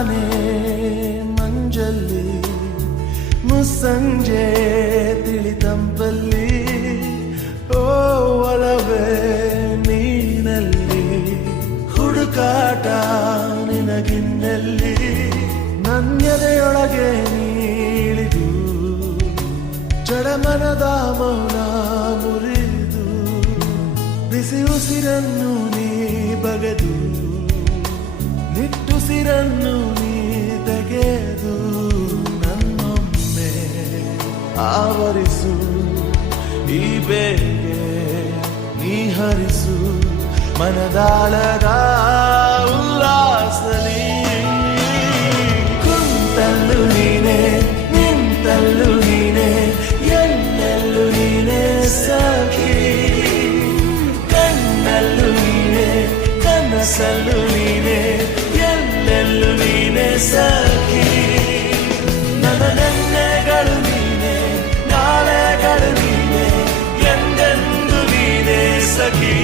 ತಾನೇ ಮಂಜಲ್ಲಿ ಮುಸ್ಸಂಜೆ ತಿಳಿತಂಪಲ್ಲಿ ಓ ಒಲವೇ ನೀನಲ್ಲಿ ಹುಡುಕಾಟ ನಿನಗಿನ್ನಲ್ಲಿ ನನ್ಯದೆಯೊಳಗೆ ನೀಳಿದು ಜಡಮನದ ಮೌನ ಮುರಿದು ಬಿಸಿ ಉಸಿರನ್ನು ನೀ ಬಗೆದು ನಿಟ್ಟುಸಿರನ್ನು ನೀ ತೆಗೆದು ನನ್ನೊಮ್ಮೆ ಆವರಿಸು ಈ ಬೇಗೆ ನೀ ಹರಿಸು ಮನದಾಳದ ಉಲ್ಲಾಸಲಿ ಕುಂತಲ್ಲು ನೀನೆ ನಿಂತಲ್ಲು ನೀನೆ ಎಲ್ಲೆಲ್ಲೂ ನೀನೆ ಸಖಿ ಕಣ್ಣಲ್ಲೂ ನೀನೆ ಕನಸಲ್ಲೂ ನೀನೆ ಎಲ್ಲೆಲ್ಲೂ ನೀನೆ ಸಖಿ ನನ್ನ ನೆನ್ನೆಗಳು ನೀನೆ ನಾಳೆಗಳು ನೀನೆ ಎಂದೆಂದು ನೀನೆ ಸಖಿ